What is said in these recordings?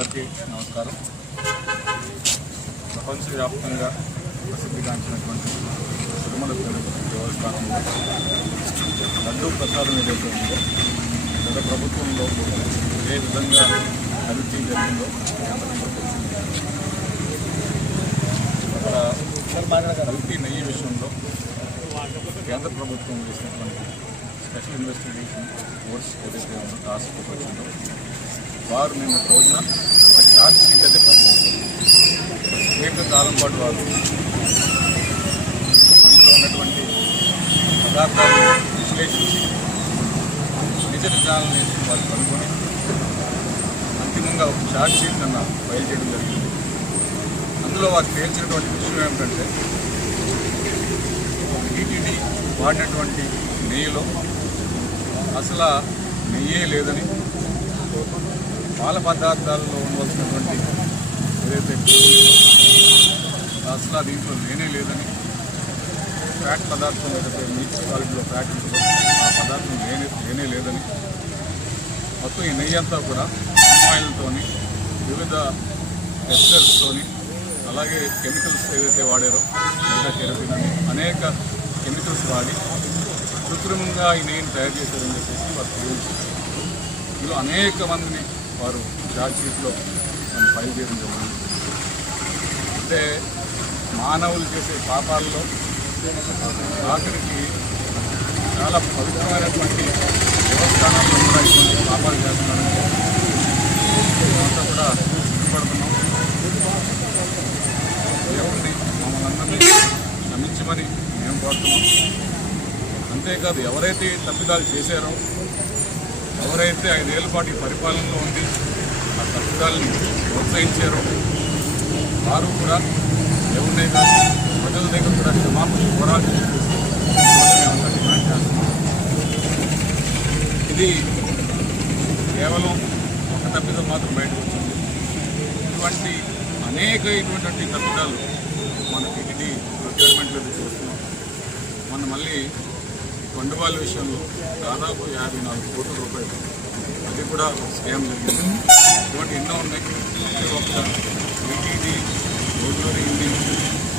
అందరికీ నమస్కారం. ప్రపంచవ్యాప్తంగా ప్రసిద్ధిగాంచినటువంటి తిరుమల తిరుపతి దేవస్థానంలో లడ్డూ ప్రసాదం ఏదైతే ఉందో గత ప్రభుత్వంలో ఏ విధంగా కల్తీ జరిగిందో అక్కడ కల్తీ నెయ్యి విషయంలో కేంద్ర ప్రభుత్వం వేసినటువంటి స్పెషల్ ఇన్వెస్టిగేషన్ ఫోర్స్ ఏదైతే ఉందో టాస్క్ ఫోర్స్ వచ్చిందో వారు నిన్న రోజున ఒక ఛార్జ్ షీట్ అయితే పరిగణించారు. దీర్ఘకాలం పాటు వారు అందులో ఉన్నటువంటి పదార్థాలను విశ్లేషించి నిజ నిజాలని వాళ్ళు కనుగొని అంతిమంగా ఒక ఛార్జ్ షీట్ నిన్న ఫైల్ చేయడం జరిగింది. అందులో వారు తేల్చినటువంటి విషయం ఏమిటంటే టీటీడీ వాడినటువంటి నెయ్యిలో అసలు నెయ్యే లేదని, పాల పదార్థాల్లో ఉండవలసినటువంటి ఏదైతే అసలు దీంట్లో లేనే లేదని, ఫ్యాట్ పదార్థం ఏదైతే మిల్క్ క్వాలిటీలో ఫ్యాట్ ఉంటుందో ఆ పదార్థం లేనే లేదని, మొత్తం ఈ నెయ్యి అంతా కూడా ఆయిల్తోని వివిధ టెక్స్చర్స్తోని అలాగే కెమికల్స్ ఏదైతే వాడారో కెరటిన్ అని అనేక కెమికల్స్ వాడి కృత్రిమంగా ఈ నెయ్యిని తయారు చేశారని చెప్పేసి వారు తెలియదు. ఇందులో అనేక మందిని వారు ఛార్జ్ షీట్లో ఫైల్ చేయడం జరిగింది. అంటే మానవులు చేసే పాపాల్లో ఆఖరికి చాలా పవిత్రమైనటువంటి దేవస్థానాల్లో కూడా ఇటువంటి పాపాలు చేస్తున్నారంటే మేమంతా కూడా సిద్ధపడుతున్నాం. దేవుణ్ణి మమ్మల్ని అందరినీ క్షమించమని మేము కోరుతున్నాం. అంతేకాదు, ఎవరైతే తప్పిదాలు చేశారో, ఎవరైతే 5 ఏళ్ల పాటు పరిపాలనలో ఉండి ఆ తప్పిదాలని ప్రోత్సహించారో వారు కూడా ఎవరినే కాదు ప్రజల దగ్గర కూడా క్షమాపణ కోరాలని చెప్పేసి మేమంతా డిమాండ్ చేస్తున్నాం. ఇది కేవలం ఒక తప్పిదం మాత్రం బయటకు వచ్చింది. ఇటువంటి ఇటువంటి తప్పిదాలు మన టీటీడీ ప్రొక్యూర్మెంట్లో చూస్తున్నాం. మన మళ్ళీ కొండవాళ్ళ విషయంలో దాదాపు 54 కోట్ల రూపాయలు అది కూడా స్కామ్ జరిగింది. ఇటువంటి ఎన్నో ఉన్నాయి. ఒక్క టీటీడీ రోజులోనే ఇన్ని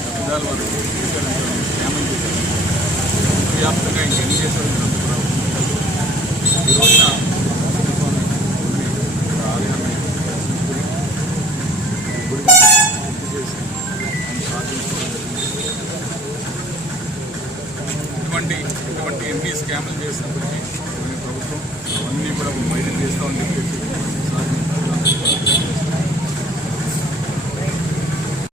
తప్పిదాలు వారు చేశారంటే స్కామ్లు చేశారు. వ్యాప్తంగా ఇంకెన్ని చేశారు కూడా ఈ రోజున